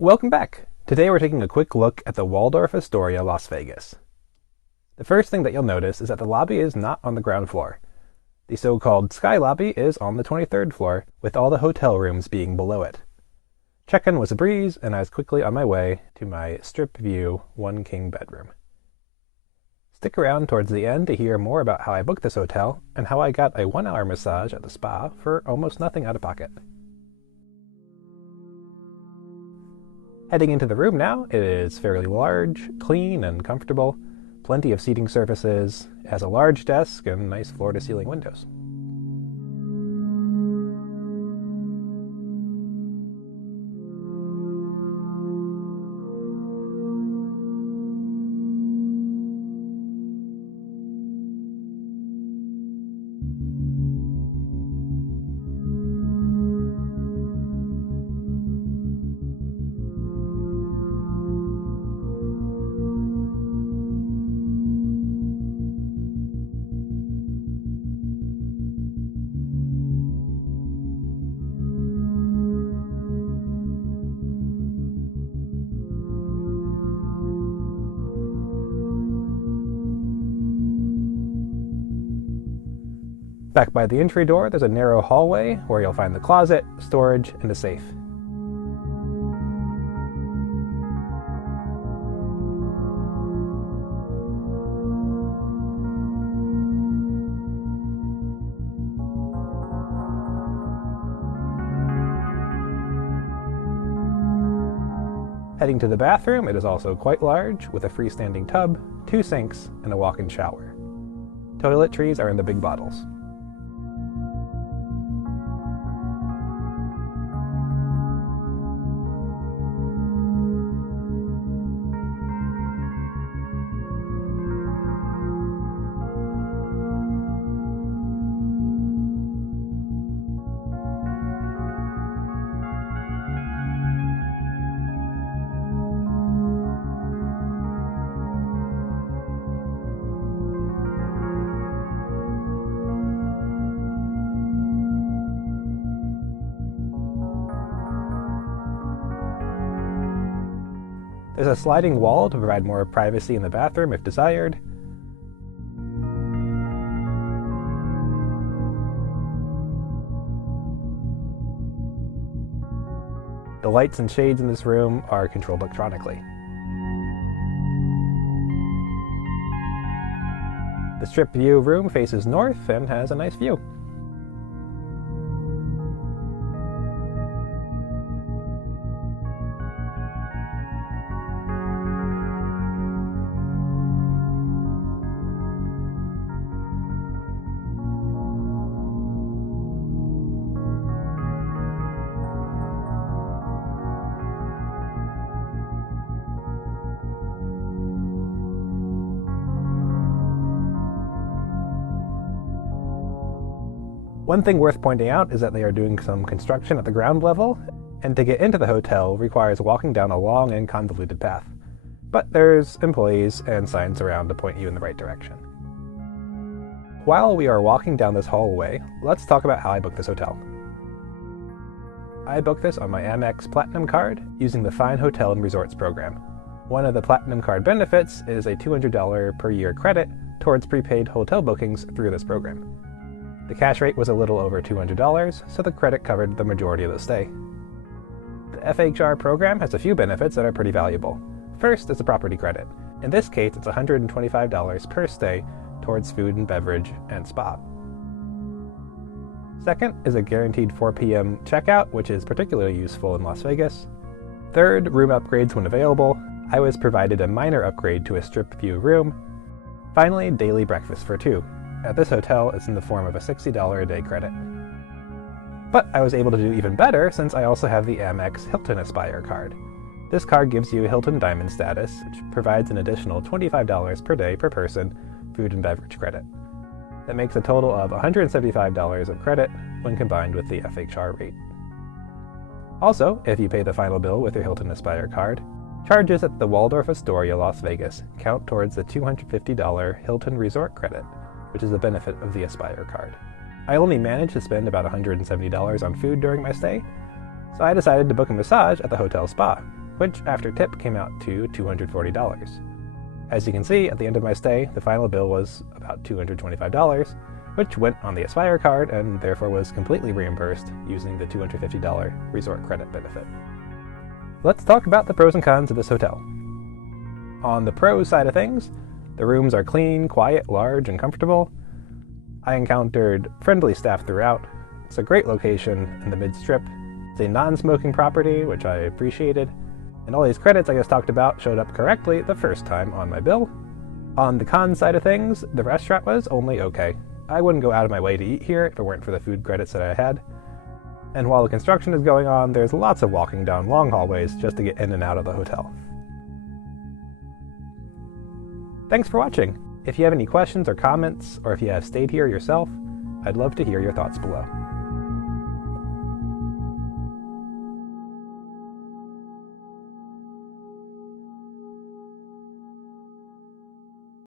Welcome back! Today we're taking a quick look at the Waldorf Astoria Las Vegas. The first thing that you'll notice is that the lobby is not on the ground floor. The so-called Sky Lobby is on the 23rd floor, with all the hotel rooms being below it. Check-in was a breeze, and I was quickly on my way to my strip view, one king bedroom. Stick around towards the end to hear more about how I booked this hotel, and how I got a 1-hour massage at the spa for almost nothing out of pocket. Heading into the room now, it is fairly large, clean, and comfortable. Plenty of seating surfaces. It has a large desk and nice floor-to-ceiling windows. Back by the entry door, there's a narrow hallway where you'll find the closet, storage, and a safe. Heading to the bathroom, it is also quite large, with a freestanding tub, 2 sinks, and a walk-in shower. Toiletries are in the big bottles. There's a sliding wall to provide more privacy in the bathroom if desired. The lights and shades in this room are controlled electronically. The strip view room faces north and has a nice view. One thing worth pointing out is that they are doing some construction at the ground level, and to get into the hotel requires walking down a long and convoluted path. But there's employees and signs around to point you in the right direction. While we are walking down this hallway, let's talk about how I booked this hotel. I booked this on my Amex Platinum card using the Fine Hotel and Resorts program. One of the Platinum card benefits is a $200 per year credit towards prepaid hotel bookings through this program. The cash rate was a little over $200, so the credit covered the majority of the stay. The FHR program has a few benefits that are pretty valuable. First is the property credit. In this case, it's $125 per stay towards food and beverage and spa. Second is a guaranteed 4 p.m. checkout, which is particularly useful in Las Vegas. Third, room upgrades when available. I was provided a minor upgrade to a strip view room. Finally, daily breakfast for 2. At this hotel, it's in the form of a $60 a day credit. But I was able to do even better since I also have the Amex Hilton Aspire card. This card gives you Hilton Diamond status, which provides an additional $25 per day per person food and beverage credit. That makes a total of $175 of credit when combined with the FHR rate. Also, if you pay the final bill with your Hilton Aspire card, charges at the Waldorf Astoria Las Vegas count towards the $250 Hilton Resort credit, which is the benefit of the Aspire card. I only managed to spend about $170 on food during my stay, so I decided to book a massage at the hotel spa. which after tip came out to $240. As you can see, at the end of my stay, the final bill was about $225, which went on the Aspire card and therefore was completely reimbursed using the $250 resort credit benefit. Let's talk about the pros and cons of this hotel. On the pros side of things, the rooms are clean, quiet, large, and comfortable. I encountered friendly staff throughout. It's a great location in the mid-strip. It's a non-smoking property, which I appreciated. And all these credits I just talked about showed up correctly the first time on my bill. On the con side of things, the restaurant was only okay. I wouldn't go out of my way to eat here if it weren't for the food credits that I had. And while the construction is going on, there's lots of walking down long hallways just to get in and out of the hotel. Thanks for watching. If you have any questions or comments, or if you have stayed here yourself, I'd love to hear your thoughts below.